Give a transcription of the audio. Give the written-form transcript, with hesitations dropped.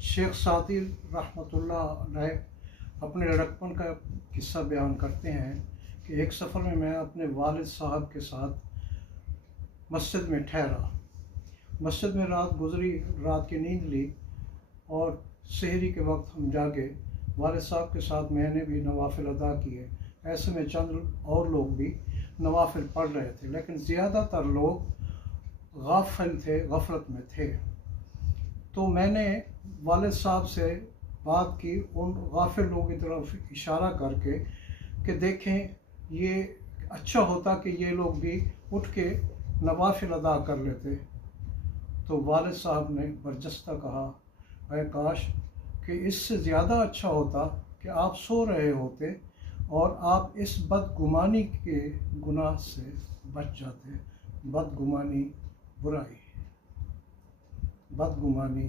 शेख सादी रहमतुल्लाह अलैह अपने लड़कपन का किस्सा बयान करते हैं कि एक सफ़र में मैं अपने वालिद साहब के साथ मस्जिद में ठहरा। मस्जिद में रात गुजरी, रात की नींद ली और सहरी के वक्त हम जागे। वालिद साहब के साथ मैंने भी नवाफिल अदा किए। ऐसे में चंद और लोग भी नवाफिल पढ़ रहे थे, लेकिन ज़्यादातर लोग गाफिल थे, गफलत में थे। तो मैंने वालिद साहब से बात की, उन गाफिल लोगों की तरफ इशारा करके कि देखें, ये अच्छा होता कि ये लोग भी उठ के नवाफिल अदा कर लेते। तो वालिद साहब ने बरजस्ता कहा, ऐ काश कि इससे ज़्यादा अच्छा होता कि आप सो रहे होते और आप इस बदगुमानी के गुनाह से बच जाते। बदगुमानी बुराई, बदगुमानी